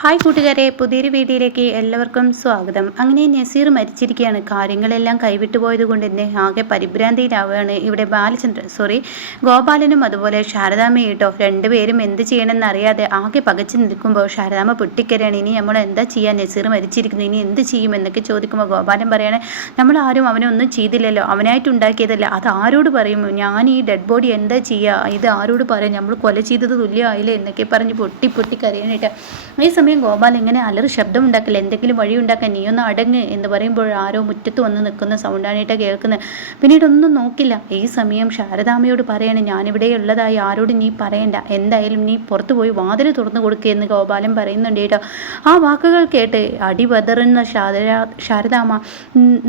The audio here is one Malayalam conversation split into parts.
ഹായ് കൂട്ടുകാരെ പുതിയൊരു വീഡിയോയിലേക്ക് എല്ലാവർക്കും സ്വാഗതം. അങ്ങനെ നസീർ മരിച്ചിരിക്കുകയാണ്. കാര്യങ്ങളെല്ലാം കൈവിട്ടു പോയത് കൊണ്ട് തന്നെ ആകെ പരിഭ്രാന്തിയിലാവുകയാണ് ഇവിടെ ബാലചന്ദ്രൻ. സോറി ഗോപാലനും അതുപോലെ ശാരദാമ്മയും കേട്ടോ. രണ്ടുപേരും എന്ത് ചെയ്യണമെന്ന് അറിയാതെ ആകെ പകച്ചു നിൽക്കുമ്പോൾ ശാരദാമ്മ പൊട്ടിക്കരയാണ്. ഇനി നമ്മൾ എന്താ ചെയ്യുക നസീർ മരിച്ചിരിക്കുന്നു. ഇനി എന്ത് ചെയ്യും? എന്നൊക്കെ ചോദിക്കുമ്പോൾ ഗോപാലൻ പറയാണ് നമ്മൾ ആരും അവനെ ഒന്നും ചെയ്തില്ലല്ലോ. അവനായിട്ട് ഉണ്ടാക്കിയതല്ല. അത് ആരോട് പറയും? ഞാൻ ഈ ഡെഡ് ബോഡി എന്താ ചെയ്യുക ഇത് ആരോട് പറയും? നമ്മൾ കൊല ചെയ്തത് തുല്യമായില്ലേ? എന്നൊക്കെ പറഞ്ഞ് പൊട്ടി പൊട്ടി കരയാനായിട്ട് ഈ സമയം ഗോപാൽ ഇങ്ങനെ അലറി ശബ്ദം ഉണ്ടാക്കില്ല എന്തെങ്കിലും വഴി ഉണ്ടാക്കാൻ നീ ഒന്ന് അടങ്ങ് എന്ന് പറയുമ്പോൾ ആരോ മുറ്റത്ത് വന്ന് നിൽക്കുന്ന സൗണ്ടാണിട്ട് കേൾക്കുന്നത് പിന്നീട് ഒന്നും നോക്കില്ല. ഈ സമയം ശാരദാമ്മയോട് പറയണേ ഞാനിവിടെ ഉള്ളതായി ആരോടും നീ പറയണ്ട. എന്തായാലും നീ പുറത്തു പോയി വാതിൽ തുറന്നു കൊടുക്കുകയെന്ന് ഗോപാലൻ പറയുന്നുണ്ട് കേട്ടോ ആ വാക്കുകൾ കേട്ട് അടിപതറുന്ന ശാരദ ശാരദാമ്മ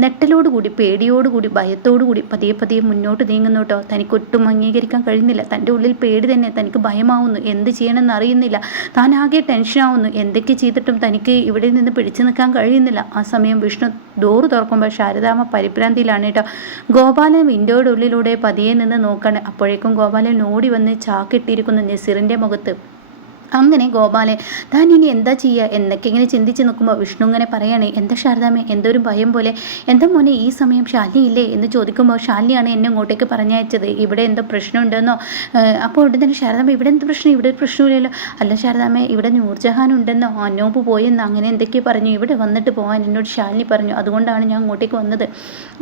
നെട്ടലോടുകൂടി പേടിയോടുകൂടി ഭയത്തോടുകൂടി പതിയെ പതിയെ മുന്നോട്ട് നീങ്ങുന്നു കേട്ടോ. തനിക്കൊട്ടും അംഗീകരിക്കാൻ കഴിയുന്നില്ല. തന്റെ ഉള്ളിൽ പേടി തന്നെ. തനിക്ക് ഭയമാവുന്നു. എന്ത് ചെയ്യണമെന്ന് അറിയുന്നില്ല. താൻ ആകെ ടെൻഷനാവുന്നു എന്തൊക്കെ ചെയ്തിട്ടും തനിക്ക് ഇവിടെ നിന്ന് പിടിച്ചു നിൽക്കാൻ കഴിയുന്നില്ല. ആ സമയം വിഷ്ണു ഡോറ് തുറക്കുമ്പോൾ ശാരദാമ്മ പരിഭ്രാന്തിയിലാണ് കേട്ടോ. ഗോപാലൻ വിൻഡോയുടെ ഉള്ളിലൂടെ പതിയെ നിന്ന് നോക്കാണ്. അപ്പോഴേക്കും ഗോപാലൻ ഓടി വന്ന് ചാക്കിട്ടിരിക്കുന്നു നസീറിന്റെ മുഖത്ത്. അങ്ങനെ ഗോപാലൻ താൻ ഇനി എന്താ ചെയ്യുക എന്നൊക്കെ ഇങ്ങനെ ചിന്തിച്ച് നോക്കുമ്പോൾ വിഷ്ണു ഇങ്ങനെ പറയണേ എന്താ ശാരദാമ്മ എന്തൊരു ഭയം പോലെ. എന്താ മോനെ ഈ സമയം ശാലിനി ഇല്ലേ? എന്ന് ചോദിക്കുമ്പോൾ ശാലിനിയാണ് എന്നെ ഇങ്ങോട്ടേക്ക് പറഞ്ഞയച്ചത് ഇവിടെ എന്തോ പ്രശ്നമുണ്ടെന്നോ? അപ്പോൾ ഉടൻ തന്നെ ശാരദാമ്മ ഇവിടെ എന്ത് പ്രശ്നം? ഇവിടെ ഒരു പ്രശ്നമില്ലല്ലോ. അല്ല ശാരദാമ്മ ഇവിടെ നൂർജഹാൻ ഉണ്ടെന്നോ? അനൂപ് പോയെന്നോ? അങ്ങനെ എന്തൊക്കെയോ പറഞ്ഞു ഇവിടെ വന്നിട്ട് പോകാൻ എന്നോട് ശാലിനി പറഞ്ഞു അതുകൊണ്ടാണ് ഞാൻ അങ്ങോട്ടേക്ക് വന്നത്.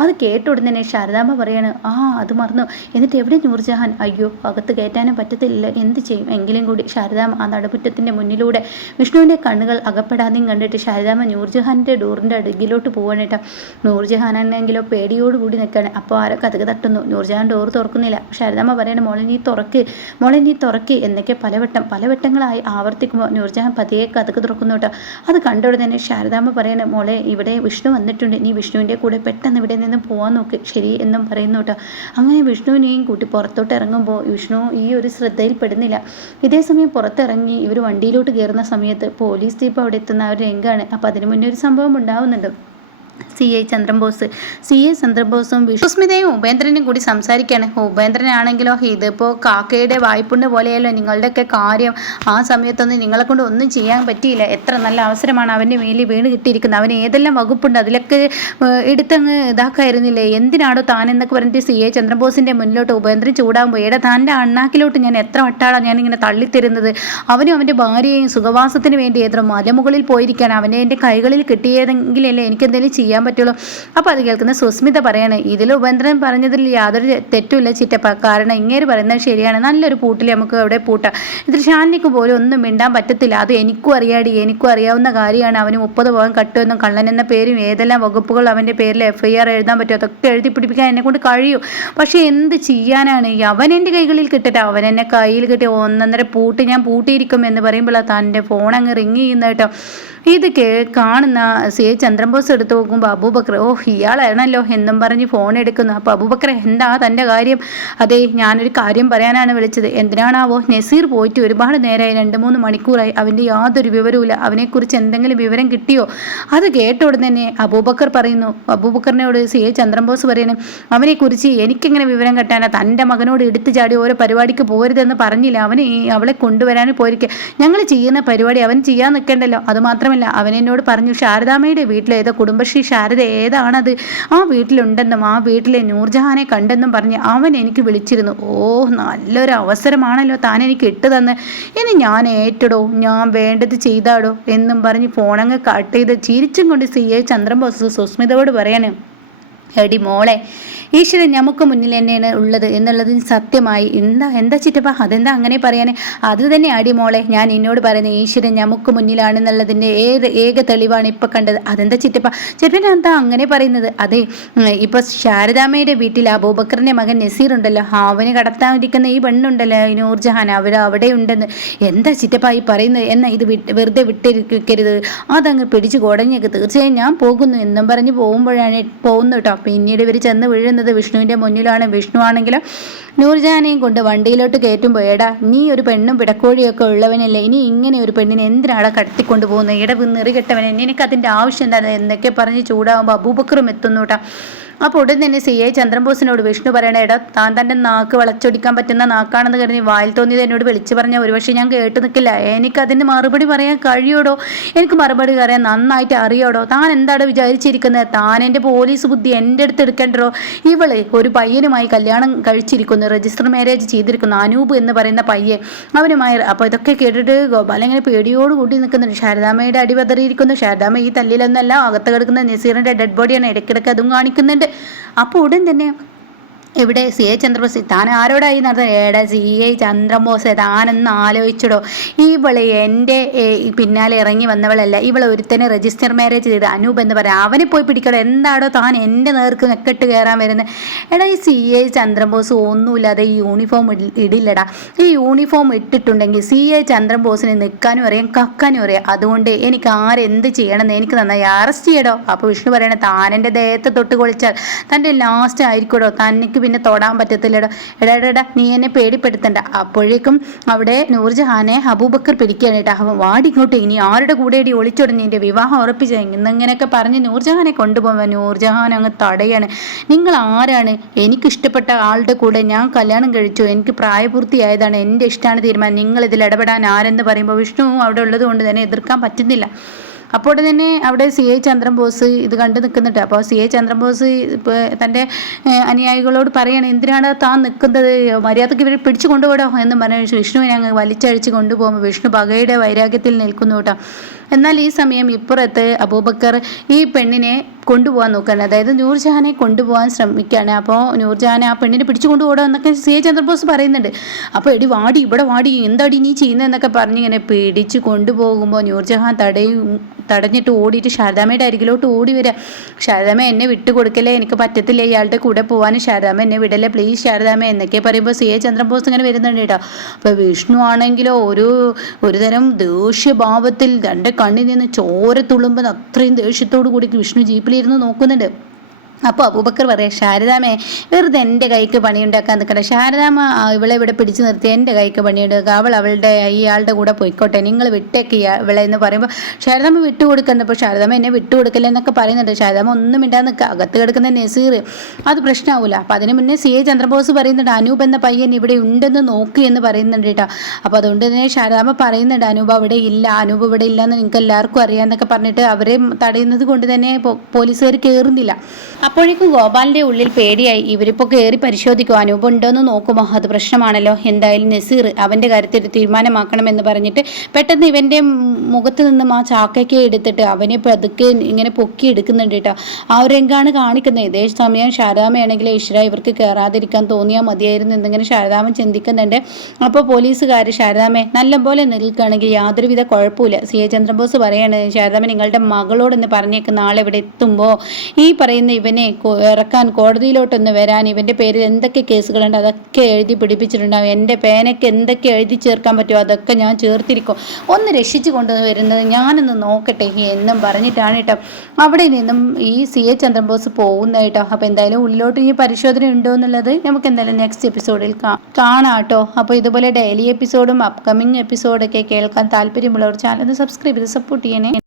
അത് കേട്ട ഉടൻ തന്നെ ശാരദാമ്മ പറയാണ് ആ അത് മറന്നു. എന്നിട്ട് എവിടെ നൂർജഹാൻ? അയ്യോ അകത്ത് കയറ്റാനും പറ്റത്തില്ല. എന്ത് ചെയ്യും? എങ്കിലും കൂടി ശാരദാമ്മ ആ നടുമുറ്റത്തിന്റെ മുന്നിലൂടെ. വിഷ്ണുവിന്റെ കണ്ണുകൾ അകപ്പെടാതെയും കണ്ടിട്ട് ശാരദാമ്മ നൂർജഹാന്റെ ഡോറിന്റെ അടുക്കിലോട്ട് പോവാനേട്ടാ നൂർജഹാനാണെങ്കിലോ പേടിയോടുകൂടി നിൽക്കുകയാണ് അപ്പോൾ ആരോ കഥക് തട്ടുന്നു. നൂർജഹാൻ ഡോർ തുറക്കുന്നില്ല. ശാരദാമ്മ പറയണ മോളെ നീ തുറക്ക്. മോളെ നീ തുറക്ക്. എന്നൊക്കെ പലവട്ടം പലവട്ടങ്ങളായി ആവർത്തിക്കുമ്പോൾ നൂർജഹാൻ പതിയെ കഥക് തുറക്കുന്നു കേട്ടോ. അത് കണ്ടോടെ തന്നെ ശാരദാമ്മ പറയണ മോളെ ഇവിടെ വിഷ്ണു വന്നിട്ടുണ്ട്. നീ വിഷ്ണുവിന്റെ കൂടെ പെട്ടെന്ന് ഇവിടെ നിന്ന് പോകാൻ നോക്ക്. ശരി എന്നും പറയുന്നു കേട്ടോ. അങ്ങനെ വിഷ്ണുവിനെയും കൂട്ടി പുറത്തോട്ട് ഇറങ്ങുമ്പോൾ വിഷ്ണു ഈ ഒരു ശ്രദ്ധയിൽ പെടുന്നില്ല ഇതേ സമയം പുറത്തിറങ്ങി ഇവർ വണ്ടിയിലോട്ട് കയറുന്ന സമയത്ത് പോലീസ് ജീപ്പ് അവിടെ എത്തുന്ന ആ ഒരു രംഗമാണ് അപ്പോൾ അതിന് മുന്നേ ഒരു സംഭവം ഉണ്ടാവുന്നുണ്ട്. C I Chandrabose. C I ചന്ദ്രബോസും വിഷ്ണുസ്മിതയും ഉപേന്ദ്രനും കൂടി സംസാരിക്കുകയാണ് ഉപേന്ദ്രനാണെങ്കിലോ ഇതിപ്പോൾ കാക്കയുടെ വായ്പുണ്ട് പോലെയല്ലോ നിങ്ങളുടെയൊക്കെ കാര്യം. ആ സമയത്തൊന്നും നിങ്ങളെ കൊണ്ട് ഒന്നും ചെയ്യാൻ പറ്റിയില്ല. എത്ര നല്ല അവസരമാണ് അവന്റെ മേലിൽ വീണ് കിട്ടിയിരിക്കുന്നത്. അവന് ഏതെല്ലാം വകുപ്പുണ്ട്? അതിലൊക്കെ എടുത്തങ്ങ് ഇതാക്കായിരുന്നില്ലേ? എന്തിനാണോ താൻ എന്നൊക്കെ പറഞ്ഞിട്ട് സി ഐ ചന്ദ്രബോസിന്റെ മുന്നിലോട്ട് ഉപേന്ദ്രൻ ചൂടാകുമ്പോൾ ഏടാ താന്റെ അണ്ണാക്കിലോട്ട് ഞാൻ എത്ര വട്ടാളാണ് ഞാനിങ്ങനെ തള്ളിത്തരുന്നത്? അവനും അവന്റെ ഭാര്യയും സുഖവാസത്തിന് വേണ്ടി ഏതോ മലമുകളിൽ പോയിരിക്കാൻ അവനെ എന്റെ കൈകളിൽ കിട്ടിയതെങ്കിലല്ലേ എനിക്ക് എന്തെങ്കിലും ചെയ്യാൻ പറ്റുള്ളൂ. അപ്പോൾ അത് കേൾക്കുന്ന സുസ്മിത പറയാണ് ഇതിൽ ഉപേന്ദ്രൻ പറഞ്ഞതിൽ യാതൊരു തെറ്റുമില്ല ചിറ്റപ്പ. കാരണം ഇങ്ങേര് പറയുന്നത് ശരിയാണ്. നല്ലൊരു പൂട്ടിൽ നമുക്ക് അവിടെ പൂട്ടാം. ഇതിൽ ഷാനിക്ക് പോലും ഒന്നും മിണ്ടാൻ പറ്റത്തില്ല. അത് എനിക്കും അറിയാടി. എനിക്കും അറിയാവുന്ന കാര്യമാണ്. അവന് മുപ്പത് പോകാൻ കട്ടുമെന്നും കള്ളൻ എന്ന പേരും ഏതെല്ലാം വകുപ്പുകൾ അവന്റെ പേരിൽ എഫ് ഐ ആർ എഴുതാൻ പറ്റുമോ അതൊക്കെ എഴുതി പിടിപ്പിക്കാൻ എന്നെ കൊണ്ട് കഴിയും. പക്ഷേ എന്ത് ചെയ്യാനാണ്? അവൻ എന്റെ കൈകളിൽ കിട്ടട്ടെ. അവൻ എന്നെ കയ്യിൽ കിട്ടിയ ഒന്നൊന്നര പൂട്ട് ഞാൻ പൂട്ടിയിരിക്കും എന്ന് പറയുമ്പോൾ തന്റെ ഫോൺ അങ്ങ് റിങ് ചെയ്യുന്ന കേട്ടോ. ഇത് കേ കാണുന്ന സി എ ചന്ദ്രബോസ് എടുത്തു നോക്കുമ്പോൾ അബൂബക്കർ ഓ ഇയാളാണല്ലോ എന്നും പറഞ്ഞ് ഫോൺ എടുക്കുന്നു. അപ്പോൾ അബൂബക്കർ എന്താ തന്റെ കാര്യം? അതെ ഞാനൊരു കാര്യം പറയാനാണ് വിളിച്ചത്. എന്തിനാണാവോ? നസീർ പോയിട്ട് ഒരുപാട് നേരമായി രണ്ട് മൂന്ന് മണിക്കൂറായി. അവന്റെ യാതൊരു വിവരവുമില്ല. അവനെക്കുറിച്ച് എന്തെങ്കിലും വിവരം കിട്ടിയോ? അത് കേട്ട ഉടൻ തന്നെ അബൂബക്കർ പറയുന്നു. അബൂബക്കറിനോട് സി എ ചന്ദ്രബോസ് പറയുന്നു അവനെക്കുറിച്ച് എനിക്കെങ്ങനെ വിവരം കിട്ടാനാ? തന്റെ മകനോട് എടുത്തു ചാടി ഓരോ പരിപാടിക്ക് പോരുതെന്ന് പറഞ്ഞില്ല. അവന് അവളെ കൊണ്ടുവരാൻ പോയിരിക്കുക ഞങ്ങൾ ചെയ്യുന്ന പരിപാടി അവൻ ചെയ്യാൻ നിൽക്കണ്ടല്ലോ അതുമാത്രമല്ല അവൻ എന്നോട് പറഞ്ഞു ശാരദാമ്മയുടെ വീട്ടിൽ ഏതാ കുടുംബശ്രീ ശാരദ ഏതാണത്? ആ വീട്ടിലുണ്ടെന്നും ആ വീട്ടിലെ നൂർജഹാനെ കണ്ടെന്നും പറഞ്ഞ് അവൻ എനിക്ക് വിളിച്ചിരുന്നു. ഓ നല്ലൊരു അവസരമാണല്ലോ താൻ എനിക്ക് ഇട്ട് തന്ന്. ഇനി ഞാൻ ഏറ്റടോ ഞാൻ വേണ്ടത് ചെയ്താടോ? എന്നും പറഞ്ഞ് ഫോണങ്ങ് കട്ട് ചെയ്ത് ചിരിച്ചും കൊണ്ട് സി. എ. ചന്ദ്രബോസ് സുസ്മിതയോട് പറയാനും എടി മോളെ ഈശ്വരൻ നമുക്ക് മുന്നിൽ തന്നെയാണ് ഉള്ളത് എന്നുള്ളതിന് സത്യമായി. എന്താ എന്താ ചിറ്റപ്പ? അതെന്താ അങ്ങനെ പറയാനേ? അത് തന്നെ അടി മോളെ ഞാൻ എന്നോട് പറയുന്നത് ഈശ്വരൻ നമുക്ക് മുന്നിലാണെന്നുള്ളതിന്റെ ഏത് ഏക തെളിവാണ് ഇപ്പം കണ്ടത്. അതെന്താ ചിറ്റപ്പ? ചിറ്റപ്പൻ എന്താ അങ്ങനെ പറയുന്നത്? അതെ ഇപ്പോൾ ശാരദാമ്മയുടെ വീട്ടിൽ അബൂബക്കറിന്റെ മകൻ നസീർ ഉണ്ടല്ലോ. അവന് കടത്താനിരിക്കുന്ന ഈ പെണ്ണുണ്ടല്ലോ നൂർജഹാൻ. അവർ അവിടെ ഉണ്ടെന്ന്. എന്താ ചിറ്റപ്പ ഈ പറയുന്നത്? എന്നാ ഇത് വെറുതെ വിട്ടിരിക്കരുത്. അതങ്ങ് പിടിച്ച് കുടഞ്ഞേക്ക്. തീർച്ചയായും ഞാൻ പോകുന്നു എന്നും പറഞ്ഞ് പോകുമ്പോഴാണ് പോകുന്നു കേട്ടോ. പിന്നീട് ഇവർ ചെന്ന് വീഴുന്നത് വിഷ്ണുവിന്റെ മുന്നിലാണ്. വിഷ്ണു ആണെങ്കിലും നൂർജാനെയും കൊണ്ട് വണ്ടിയിലോട്ട് കയറ്റുമ്പോൾ എടാ നീ ഒരു പെണ്ണും പിടക്കോഴിയൊക്കെ ഉള്ളവനല്ലേ. ഇനി ഇങ്ങനെ ഒരു പെണ്ണിനെ എന്തിനാണ് കടത്തിക്കൊണ്ട് പോകുന്നത് ഇട നിറികെട്ടവനെ നിനക്ക് അതിന്റെ ആവശ്യം എന്താണ്? എന്നൊക്കെ പറഞ്ഞ് ചൂടാവുമ്പോൾ അബൂബക്കറും എത്തുന്നു കേട്ടോ അപ്പോൾ ഉടൻ തന്നെ സി ഐ ചന്ദ്രബോസിനോട് വിഷ്ണു പറയണ എടാ താൻ തന്റെ നാക്ക് വളച്ചൊടിക്കാൻ പറ്റുന്ന നാക്കാണെന്ന് കരുതി വായിൽ തോന്നിയത് എന്നോട് വിളിച്ചു പറഞ്ഞ ഒരുപക്ഷെ ഞാൻ കേട്ട് നിൽക്കില്ല എനിക്ക് അതിന് മറുപടി പറയാൻ കഴിയോടോ? എനിക്ക് മറുപടി പറയാൻ നന്നായിട്ട് അറിയോടോ? താൻ എന്താണ് വിചാരിച്ചിരിക്കുന്നത് താൻ എന്റെ പോലീസ് ബുദ്ധി എന്റെ അടുത്ത് എടുക്കേണ്ടോ ഇവളെ ഒരു പയ്യനുമായി കല്യാണം കഴിച്ചിരിക്കുന്നു. രജിസ്റ്റർ മാരേജ് ചെയ്തിരിക്കുന്നു. അനൂപ് എന്ന് പറയുന്ന പയ്യൻ അവനുമായി അപ്പോൾ ഇതൊക്കെ കേട്ടിട്ട് ഗോപാലൻ ഇങ്ങനെ പേടിയോട് കൂടി നിൽക്കുന്നുണ്ട് ശാരദാമ്മയുടെ അടി പതറിയിരിക്കുന്നു. ശാരദാമ്മ ഈ തല്ലിലൊന്നല്ല അകത്ത് കിടക്കുന്ന നസീറിന്റെ ഡെഡ് ബോഡിയാണ് ഇടയ്ക്കിടയ്ക്ക് അതും കാണിക്കുന്നുണ്ട്. അപ്പോൾ ഉടൻ തന്നെ ഇവിടെ സി എ ചന്ദ്രബോസ് താൻ ആരോടായി നടന്നത് ഏടാ സി എ ചന്ദ്രബോസ് താനെന്ന് ആലോചിച്ചിടോ. ഇവൾ എന്റെ പിന്നാലെ ഇറങ്ങി വന്നവളല്ല. ഇവളെ ഒരുത്തനെ രജിസ്റ്റർ മാരേജ് ചെയ്ത് അനൂപ് എന്ന് പറയാം. അവനെ പോയി പിടിക്കടോ. എന്താടോ താൻ എന്റെ നേർക്ക് നെക്കെട്ട് കയറാൻ വരുന്നത് എടാ ഈ സി എ ചന്ദ്രബോസ് ഒന്നുമില്ലാതെ ഈ യൂണിഫോം ഇടില്ലടാ. ഈ യൂണിഫോം ഇട്ടിട്ടുണ്ടെങ്കിൽ സി എ ചന്ദ്രബോസിനെ നിൽക്കാനും അറിയാം കക്കാനും അറിയാം. അതുകൊണ്ട് എനിക്ക് ആരെന്ത് ചെയ്യണമെന്ന് എനിക്ക് നന്നായി അറസ്റ്റ് ചെയ്യടോ. അപ്പോൾ വിഷ്ണു പറയണേ താൻ എന്റെ ദേഹത്തെ തൊട്ട് കൊളിച്ചാൽ തന്റെ ലാസ്റ്റ് ആയിരിക്കടോ. തനിക്ക് പിന്നെ തൊടാൻ പറ്റത്തില്ല. എടാ നീ എന്നെ പേടിപ്പെടുത്തണ്ട. അപ്പോഴേക്കും അവിടെ നൂർജഹാനെ അബൂബക്കർ പിടിക്കുകയാണ് കേട്ടോ. അവൻ വാടിങ്ങോട്ട് ഇനി ആരുടെ കൂടെ ഇടി ഒളിച്ചോടുന്നു? നിന്റെ വിവാഹം ഉറപ്പിച്ച? ഇന്നിങ്ങനെയൊക്കെ പറഞ്ഞ് നൂർജഹാനെ കൊണ്ടുപോകാൻ നൂർജഹാൻ അങ്ങ് തടയാണ്. നിങ്ങൾ ആരാണ്? എനിക്ക് ഇഷ്ടപ്പെട്ട ആളുടെ കൂടെ ഞാൻ കല്യാണം കഴിച്ചു. എനിക്ക് പ്രായപൂർത്തിയായതാണ് എന്റെ ഇഷ്ടമാണ് തീരുമാനം. നിങ്ങൾ ഇതിൽ ഇടപെടാൻ ആരെന്ന് പറയുമ്പോൾ വിഷ്ണു അവിടെ ഉള്ളത് കൊണ്ട് തന്നെ എതിർക്കാൻ പറ്റുന്നില്ല. അപ്പോൾ തന്നെ അവിടെ സി ഐ ചന്ദ്രബോസ് ഇത് കണ്ടു നിൽക്കുന്നുണ്ട്. അപ്പോൾ സി ഐ ചന്ദ്രബോസ് തന്റെ അനുയായികളോട് പറയാണ് എന്തിനാണ് താൻ നിൽക്കുന്നത്? മര്യാദയ്ക്ക് ഇവരെ പിടിച്ചു കൊണ്ടുപോടോ? എന്ന് പറഞ്ഞു വിഷ്ണുവിനെ അങ്ങ് വലിച്ചഴിച്ച് കൊണ്ടുപോകുമ്പോൾ വിഷ്ണു പകയുടെ വൈരാഗ്യത്തിൽ നിൽക്കുന്നു കേട്ടോ. എന്നാൽ ഈ സമയം ഇപ്പുറത്ത് അബൂബക്കർ ഈ പെണ്ണിനെ കൊണ്ടുപോകാൻ നോക്കുകയാണ്. അതായത് നൂർജഹാനെ കൊണ്ടുപോകാൻ ശ്രമിക്കുകയാണ്. അപ്പോൾ നൂർജഹാനെ ആ പെണ്ണിനെ പിടിച്ചു കൊണ്ടുപോകണം എന്നൊക്കെ സി. എ. ചന്ദ്രബോസ് പറയുന്നുണ്ട്. അപ്പോൾ എടി വാടി ഇവിടെ വാടി എന്താടി നീ ചെയ്യുന്നതെന്നൊക്കെ പറഞ്ഞിങ്ങനെ പിടിച്ച് കൊണ്ടുപോകുമ്പോൾ നൂർജഹാൻ തടയും തടഞ്ഞിട്ട് ഓടിയിട്ട് ശാരദാമ്മയുടെ അരികിലോട്ട് ഓടി വരിക ശാരദാമ്മ എന്നെ വിട്ടു കൊടുക്കല്ലേ എനിക്ക് പറ്റത്തില്ല ഇയാളുടെ കൂടെ പോകാൻ ശാരദാമ്മ എന്നെ വിടല്ലേ പ്ലീസ് ശാരദാമ്മ എന്നൊക്കെ പറയുമ്പോൾ സി. എ. ചന്ദ്രബോസ് ഇങ്ങനെ വരുന്നുണ്ട് കേട്ടോ. അപ്പോൾ വിഷ്ണു ആണെങ്കിലോ ഒരു ഒരുതരം ദേഷ്യഭാവത്തിൽ രണ്ട് കണ്ണിൽ നിന്ന് ചോര തുളുമ്പോൾ അത്രയും ദേഷ്യത്തോടു കൂടി വിഷ്ണു ജീപ്പിലിരുന്ന് നോക്കുന്നുണ്ട്. അപ്പോൾ അബൂബക്കർ പറയാം ശാരദാമേ വെറുതെ എന്റെ കൈക്ക് പണിയുണ്ടാക്കാൻ നിൽക്കട്ടെ ശാരദാമ ഇവളെ ഇവിടെ പിടിച്ചു നിർത്തി എന്റെ കൈക്ക് പണിയെടുക്കുക. അവൾ അവളുടെ ഇയാളുടെ കൂടെ പോയിക്കോട്ടെ. നിങ്ങൾ വിട്ടേക്ക് ഇവളെ എന്ന് പറയുമ്പോൾ ശാരദാമ വിട്ടുകൊടുക്കുന്നത് അപ്പോൾ ശാരദാമ എന്നെ വിട്ടുകൊടുക്കില്ല എന്നൊക്കെ പറയുന്നുണ്ട്. ശാരദാമ ഒന്നും ഇണ്ടാ നിൽക്കുക. അകത്ത് കിടക്കുന്ന നസീർ അത് പ്രശ്നമാവില്ല അപ്പോൾ അതിന് മുന്നേ സി. എ. ചന്ദ്രബോസ് പറയുന്നുണ്ട് അനൂപ് എന്ന പയ്യൻ ഇവിടെ ഉണ്ടെന്ന് നോക്കി എന്ന് പറയുന്നുണ്ട് കേട്ടോ. അപ്പോൾ അതുകൊണ്ട് തന്നെ ശാരദാമ പറയുന്നുണ്ട് അനൂപ് അവിടെ ഇല്ല. അനൂപ് ഇവിടെ ഇല്ല എന്ന് നിങ്ങൾക്ക് എല്ലാവർക്കും അറിയാമെന്നൊക്കെ പറഞ്ഞിട്ട് അവരെ തടയുന്നത് കൊണ്ട് തന്നെ പോലീസുകാർ കയറുന്നില്ല അപ്പോഴേക്കും ഗോപാലിന്റെ ഉള്ളിൽ പേടിയായി. ഇവരിപ്പോൾ കയറി പരിശോധിക്കും. അനൂപ് ഉണ്ടോയെന്ന് നോക്കുമോ? അത് പ്രശ്നമാണല്ലോ. എന്തായാലും നസീർ അവന്റെ കാര്യത്തിൽ തീരുമാനമാക്കണമെന്ന് പറഞ്ഞിട്ട് പെട്ടെന്ന് ഇവന്റെ മുഖത്ത് നിന്നും ആ ചാക്കയ്ക്ക് എടുത്തിട്ട് അവനെ പതുക്കെ ഇങ്ങനെ പൊക്കി എടുക്കുന്നുണ്ട് കേട്ടോ. ആ ഒരു രംഗാണ് കാണിക്കുന്നത്. ഇതേ സമയം ശാരദാമയാണെങ്കിൽ ഈശ്വര ഇവർക്ക് കയറാതിരിക്കാൻ തോന്നിയാൽ മതിയായിരുന്നു എന്നിങ്ങനെ ശാരദാമൻ ചിന്തിക്കുന്നുണ്ട്. അപ്പോൾ പോലീസുകാർ ശാരദാമയെ നല്ലപോലെ നിൽക്കുകയാണെങ്കിൽ യാതൊരുവിധ കുഴപ്പമില്ല സി. എ. ചന്ദ്രബോസ് പറയാണ് ശാരദാമ നിങ്ങളുടെ മകളോടെന്ന് പറഞ്ഞേക്കുന്ന ആളെവിടെ എത്തുമ്പോൾ ഈ പറയുന്ന ഇവനെ ഇവനെ ഇറക്കാൻ കോടതിയിലോട്ടൊന്ന് വരാൻ ഇവന്റെ പേരിൽ എന്തൊക്കെ കേസുകളുണ്ട് അതൊക്കെ എഴുതി പിടിപ്പിച്ചിട്ടുണ്ടാവും. എന്റെ പേനയ്ക്ക് എന്തൊക്കെ എഴുതി ചേർക്കാൻ പറ്റുമോ അതൊക്കെ ഞാൻ ചേർത്തിരിക്കും. ഒന്ന് രക്ഷിച്ചു വരുന്നത് ഞാനൊന്ന് നോക്കട്ടെ എന്നും പറഞ്ഞിട്ടാണ് കേട്ടോ. അവിടെ നിന്നും ഈ സി എ ചന്ദ്രബോസ് പോകുന്ന കേട്ടോ. അപ്പോൾ എന്തായാലും ഉള്ളിലോട്ട് ഈ പരിശോധന ഉണ്ടോ എന്നുള്ളത് നമുക്ക് എന്തായാലും നെക്സ്റ്റ് എപ്പിസോഡിൽ കാണാം കേട്ടോ. അപ്പോൾ ഇതുപോലെ ഡെയിലി എപ്പിസോഡും അപ്കമിങ് എപ്പിസോഡൊക്കെ കേൾക്കാൻ താല്പര്യമുള്ളവർ ചാനൽ സബ്സ്ക്രൈബ് ചെയ്ത് സപ്പോർട്ട് ചെയ്യണേ.